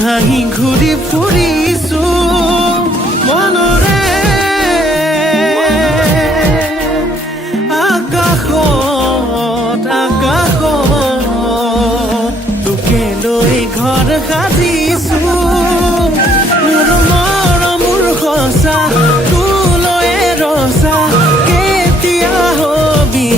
ভাঙি ঘূৰি ফুৰিছো মনৰে আকাশত তোকে লৈ ঘৰ সাজিছো মোৰ মৰম মোৰ সঁচা তোলৈ ৰচা কেতিয়া হবি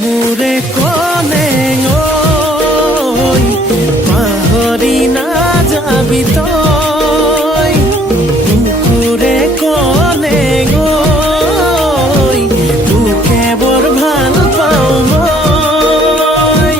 মোৰে কলে পাহৰি নাযাবি তই কুকুৰে কলে তোকে বৰ ভাল পাওঁ মই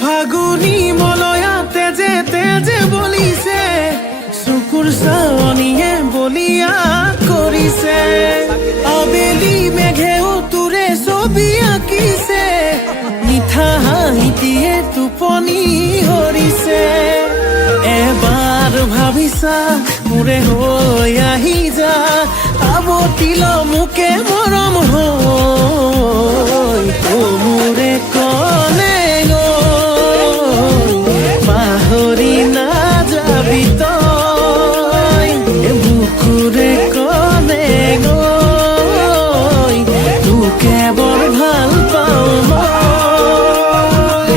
ফাগুনি মলয়াতে যে তেজে বলিছে চকুৰ চাৱনিয়ে বলিয়া কৰিছে আবেলি মেঘেও তোৰে ছবি আঁকিছে মিঠা হাঁহিটিয়ে টোপনি হৰিছে এবাৰ ভাবিছা মোৰে হৈ আহি যা আৱতিল মোকে মৰম হৈ মোৰে কলে পাহৰি নাযাবি তই বুকুৰে কলে তোকে বৰ ভাল পাওঁ মই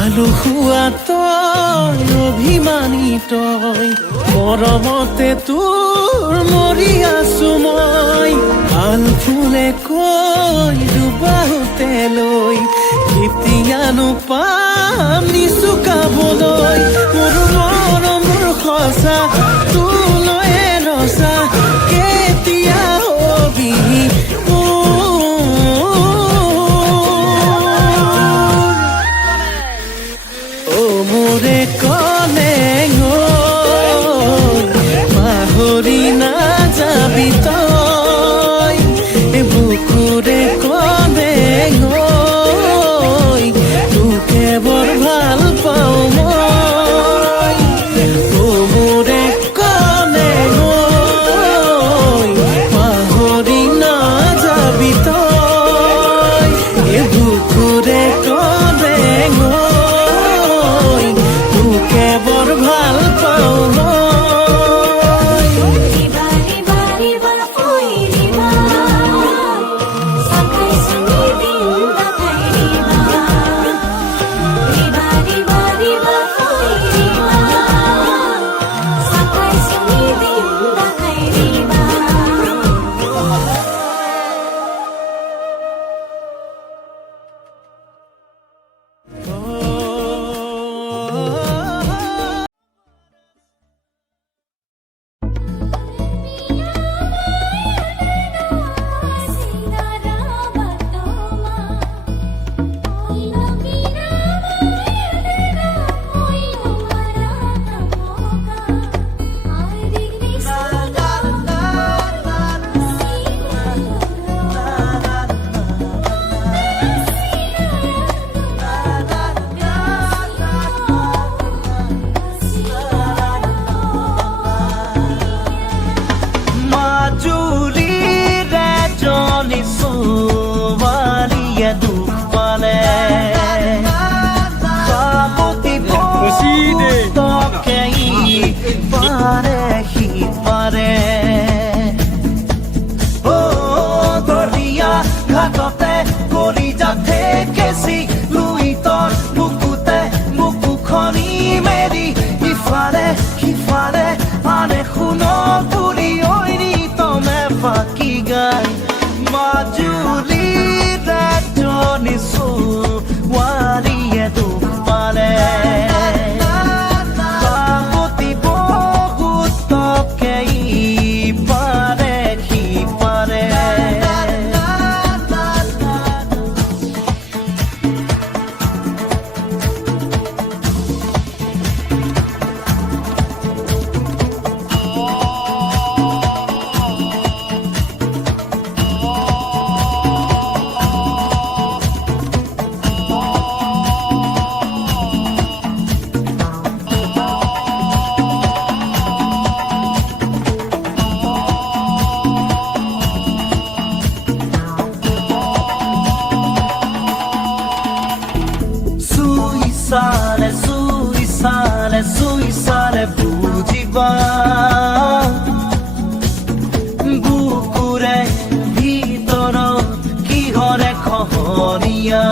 আলুসুৱা তই অভিমানী তই মৰমতে তোৰ মৰি আছো মই ভাল ফুলে কৈ ডুবাওতে লৈ কেতিয়ানো পাম নিচুকাবলৈ মোৰ মৰম মোৰ সঁচা তোলৈ ৰচা কেতিয়া হবি মোৰে কলে পাহৰি নাযাবি তই বুকুৰে কলে তোকে বৰ ভাল পাওঁ মই মোৰে কলে পাহৰি নাযাবি তই বুকুৰে কলে তোকে চুইচালে বুজিবা বুকুৰে ভিতৰত কিহৰে খহনীয়া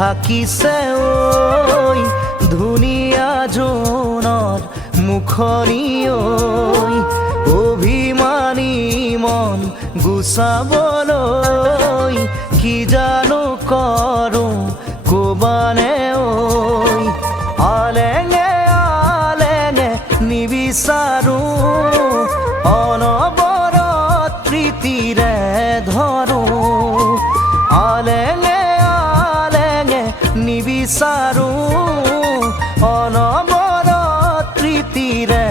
ঢাকিছে ঐ ধুনীয়া জোনৰ মুখনি ঐ অভিমানী মন গুচাবলৈ কি জানো কৰোঁ ক'বানে ঐ আলেঙে আলেঙে নিবিচাৰোঁ অনবৰত প্ৰীতিৰে ধৰোঁ আলেঙে আলেঙে নিবিচাৰোঁ অনবৰত প্ৰীতিৰে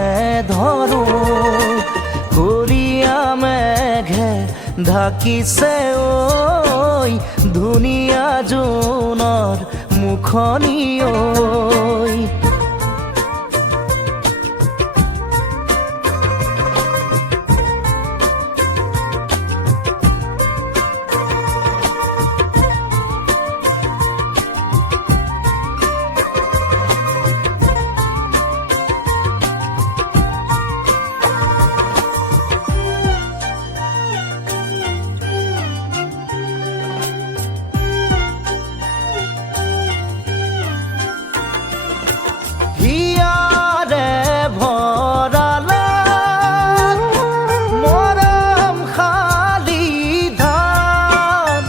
ধৰোঁ কলীয়া মেঘে ঢাকিছে ঐ ধুনীয়া জোনৰ মুখনি ঐ হিয়াৰে ভৰালা মৰম খালি ধান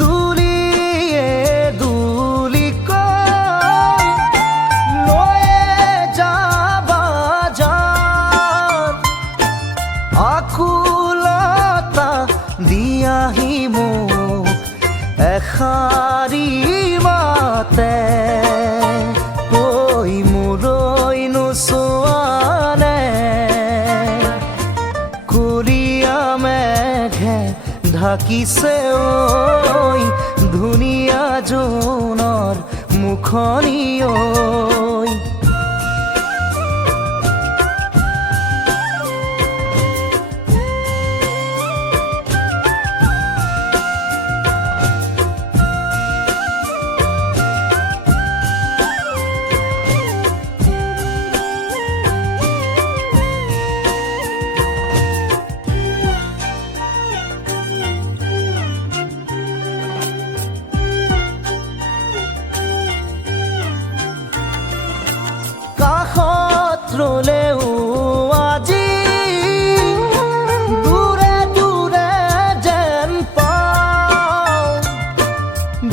দুলিয়ে দুলিকৈ লৈয়ে যাবা জান আকুলতা দিয়াহি মোক এষাৰি মাতে কলীয়া মেঘে ঢাকিছে ঐ ধুনীয়া জোনৰ মুখনি ঐ ৰলেও আজি দূৰে দূৰে যেন পাওঁ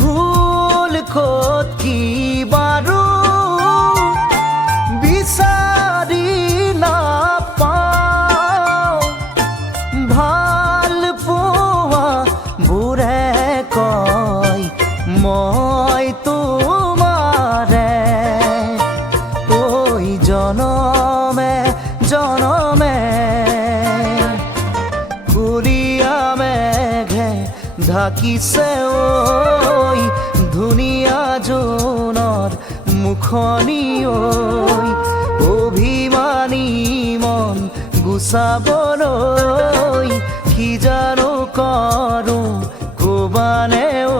ভুল ক'ত কি বাৰু বিচাৰি নাপাওঁ ভাল পোৱা বোৰে কয় মই তোমাৰে জনমে জনমে কলীয়া মেঘে ঢাকিছে ঐ ধুনীয়া জোনৰ মুখনি ঐ অভিমানী মন গুচাবলৈ কি জানো কৰোঁ ক'বানে ঐ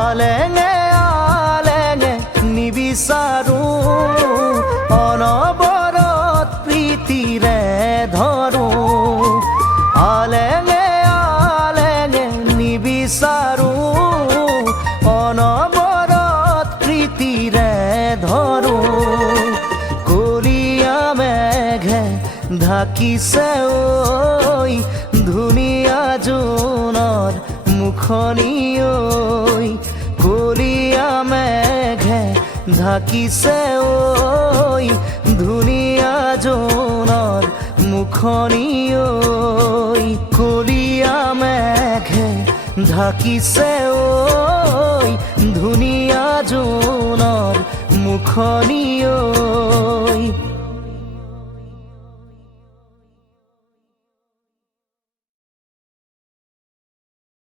আলেঙে আলেঙে নিবিচাৰোঁ অনবৰত প্ৰীতিৰে ধৰোঁ আলেঙে আলেঙে নিবিচাৰোঁ অনবৰত প্ৰীতিৰে ধৰোঁ কলীয়া মেঘে ঢাকিছে ঐ ধুনীয়া জোনৰ মুখনি ঐ কলীয়া মেঘে ঢাকিছে ঐ ধুনীয়া জোনৰ মুখনি ঐ কলীয়া মেঘে ঢাকিছে ঐ ধুনীয়া জোনৰ মুখনি ঐ